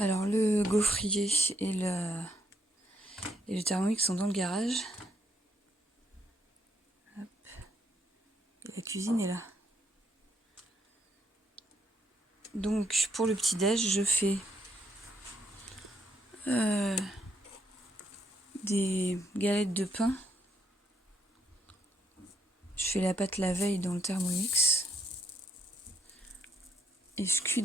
Alors le gaufrier et le Thermomix sont dans le garage. Hop. Et la cuisine est là. Donc pour le petit déj, je fais des galettes de pain. Je fais la pâte la veille dans le Thermomix. Et je cuis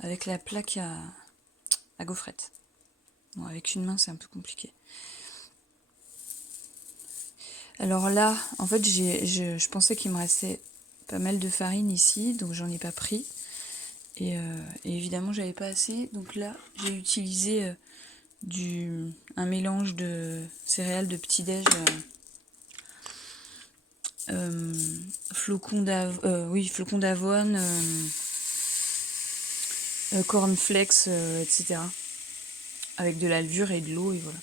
avec la plaque à gaufrettes. Bon, avec une main, c'est un peu compliqué. Alors là, en fait, je pensais qu'il me restait pas mal de farine ici, donc j'en ai pas pris. Et évidemment, j'avais pas assez. Donc là, j'ai utilisé un mélange de céréales de petit-déj, flocons d'avoine, cornflakes, etc. Avec de la levure et de l'eau, et voilà.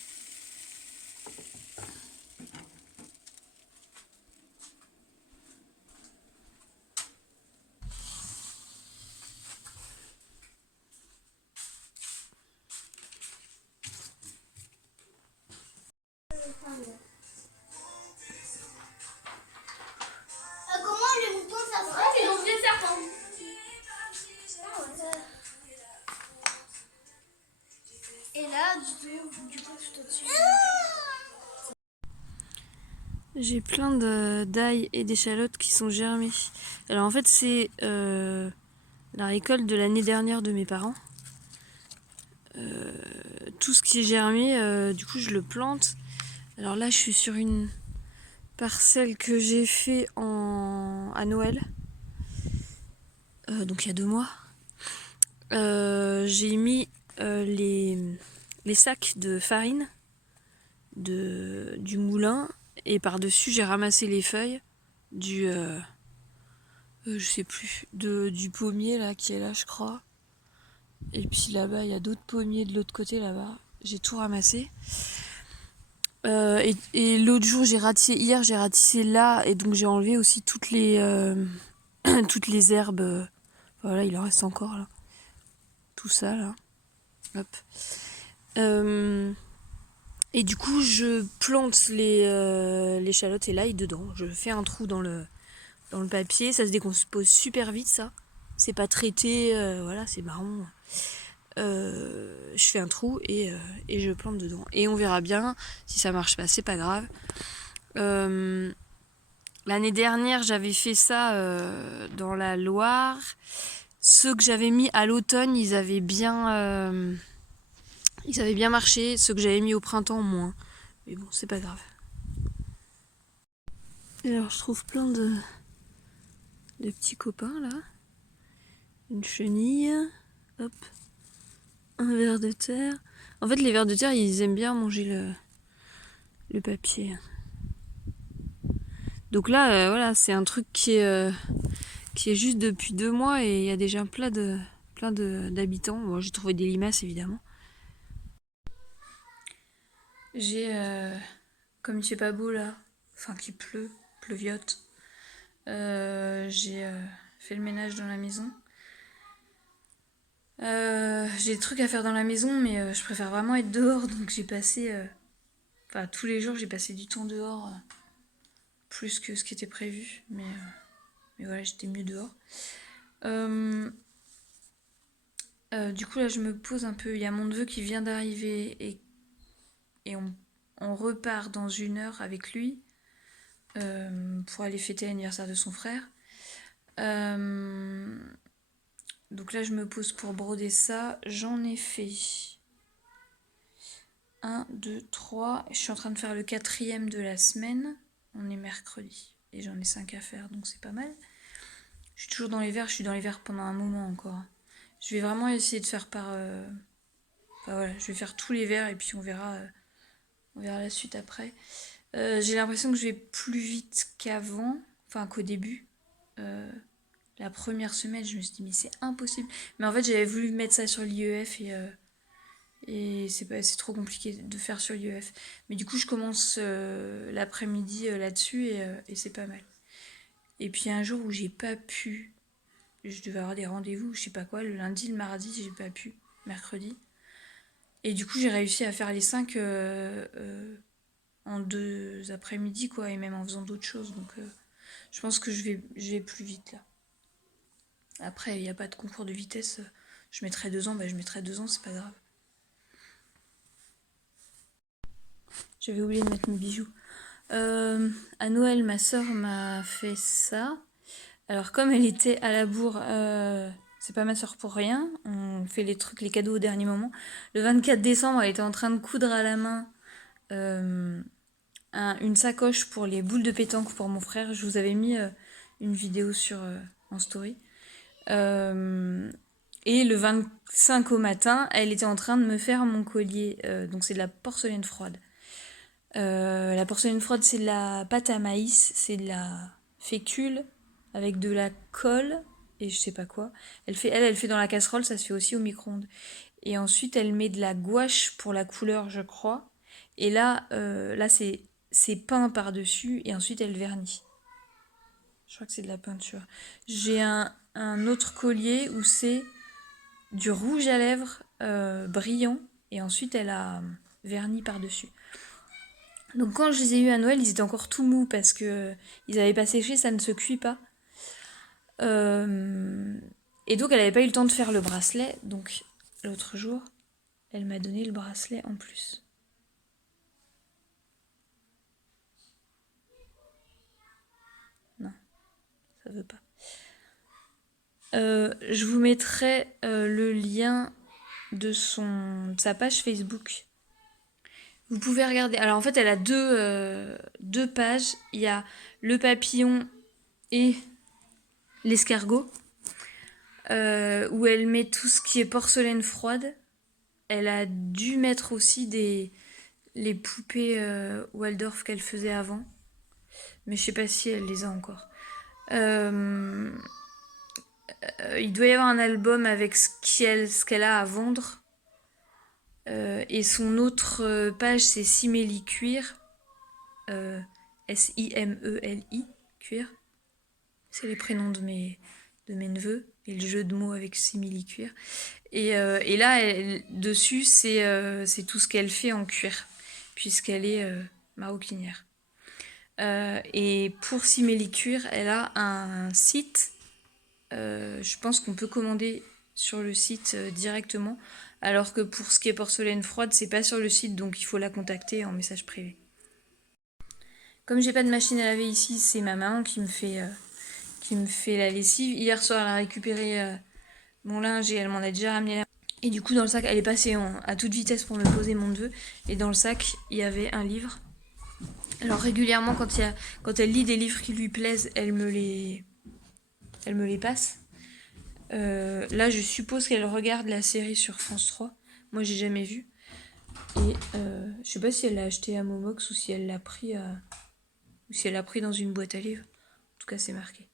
Comment les moutons ça se fait? Ils ont vieux serpent. Et là, du coup, tout au-dessus. J'ai plein d'ail et d'échalotes qui sont germées. Alors en fait, c'est la récolte de l'année dernière de mes parents. Tout ce qui est germé, du coup, je le plante. Alors là, je suis sur une parcelle que j'ai fait à Noël. Donc il y a 2 mois. J'ai mis les sacs de farine du moulin, et par-dessus j'ai ramassé les feuilles je sais plus, du pommier là qui est là, je crois. Et puis là-bas il y a d'autres pommiers de l'autre côté là-bas. J'ai tout ramassé. Et l'autre jour hier j'ai ratissé là, et donc j'ai enlevé aussi toutes toutes les herbes. Voilà, il en reste encore là. Tout ça là. Hop. Et du coup, je plante les échalotes et l'ail dedans. Je fais un trou dans le papier. Ça se décompose super vite, ça. C'est pas traité, voilà, c'est marron. Je fais un trou et je plante dedans. Et on verra bien. Si ça marche pas, c'est pas grave. L'année dernière, j'avais fait ça dans la Loire. Ceux que j'avais mis à l'automne, ils avaient bien marché. Ceux que j'avais mis au printemps, moins. Mais bon, c'est pas grave. Alors, je trouve plein de petits copains là. Une chenille. Hop. Un ver de terre. En fait, les vers de terre, ils aiment bien manger le papier. Donc là, voilà, c'est un truc qui est juste depuis 2 mois, et il y a déjà plein d'habitants. Bon, j'ai trouvé des limaces, évidemment. J'ai, comme il fait pas beau là, enfin qu'il pleuviote, j'ai fait le ménage dans la maison. J'ai des trucs à faire dans la maison, mais je préfère vraiment être dehors, donc j'ai passé... Enfin, tous les jours, j'ai passé du temps dehors, plus que ce qui était prévu, mais voilà, j'étais mieux dehors. Du coup, là, je me pose un peu. Il y a mon neveu qui vient d'arriver, et on repart dans 1 heure avec lui pour aller fêter l'anniversaire de son frère. Donc là, je me pose pour broder ça. J'en ai fait 1, 2, 3. Je suis en train de faire le 4e de la semaine. On est mercredi. Et j'en ai 5 à faire, donc c'est pas mal. Je suis toujours dans les verres. Je suis dans les verres pendant un moment encore. Je vais vraiment essayer de faire Enfin voilà, je vais faire tous les verres, et puis on verra la suite après. J'ai l'impression que je vais plus vite qu'avant. Enfin, qu'au début. La première semaine, je me suis dit, mais c'est impossible. Mais en fait, j'avais voulu mettre ça sur l'IEF, et c'est trop compliqué de faire sur l'IEF. Mais du coup, je commence l'après-midi là-dessus, et c'est pas mal. Et puis, un jour où j'ai pas pu, je devais avoir des rendez-vous, je sais pas quoi, le lundi, le mardi, j'ai pas pu, mercredi. Et du coup, j'ai réussi à faire les 5 en 2 après-midi, quoi, et même en faisant d'autres choses. Donc, je pense que je vais plus vite, là. Après, il n'y a pas de concours de vitesse. Je mettrai 2 ans, bah, je mettrai 2 ans, c'est pas grave. J'avais oublié de mettre mes bijoux. À Noël, ma soeur m'a fait ça. Alors, comme elle était à la bourre, c'est pas ma soeur pour rien. On fait les trucs, les cadeaux au dernier moment. Le 24 décembre, elle était en train de coudre à la main une sacoche pour les boules de pétanque pour mon frère. Je vous avais mis une vidéo en story. Et le 25 au matin, elle était en train de me faire mon collier. Donc, c'est de la porcelaine froide. La porcelaine froide, c'est de la pâte à maïs, c'est de la fécule avec de la colle et je sais pas quoi. Elle fait dans la casserole, ça se fait aussi au micro-ondes. Et ensuite, elle met de la gouache pour la couleur, je crois. Et là, c'est peint par-dessus et ensuite elle vernit. Je crois que c'est de la peinture. J'ai un autre collier où c'est du rouge à lèvres brillant et ensuite elle a verni par-dessus. Donc quand je les ai eus à Noël, ils étaient encore tout mous parce que ils avaient pas séché, ça ne se cuit pas. Et donc elle avait pas eu le temps de faire le bracelet. Donc l'autre jour, elle m'a donné le bracelet en plus. Non, ça veut pas. Je vous mettrai le lien de sa page Facebook. Vous pouvez regarder. Alors en fait, elle a deux pages. Il y a le papillon et l'escargot, où elle met tout ce qui est porcelaine froide. Elle a dû mettre aussi les poupées Waldorf qu'elle faisait avant. Mais je sais pas si elle les a encore. Il doit y avoir un album avec ce qu'elle a à vendre. Et son autre page, c'est Simeli Cuir. S-I-M-E-L-I, cuir. C'est les prénoms de mes neveux. Et le jeu de mots avec Simili Cuir. Et là, dessus, c'est tout ce qu'elle fait en cuir. Puisqu'elle est maroquinière. Et pour Simeli Cuir, elle a un site. Je pense qu'on peut commander sur le site directement. Alors que pour ce qui est porcelaine froide, c'est pas sur le site, donc il faut la contacter en message privé. Comme j'ai pas de machine à laver ici, c'est ma maman qui me fait la lessive. Hier soir, elle a récupéré mon linge et elle m'en a déjà ramené là. Et du coup, dans le sac, elle est passée à toute vitesse pour me poser mon neveu. Et dans le sac, il y avait un livre. Alors régulièrement, quand elle lit des livres qui lui plaisent, elle me les passe. Là, je suppose qu'elle regarde la série sur France 3. Moi, j'ai jamais vu. Et je sais pas si elle l'a acheté à Momox ou si elle l'a pris dans une boîte à livres. En tout cas, c'est marqué.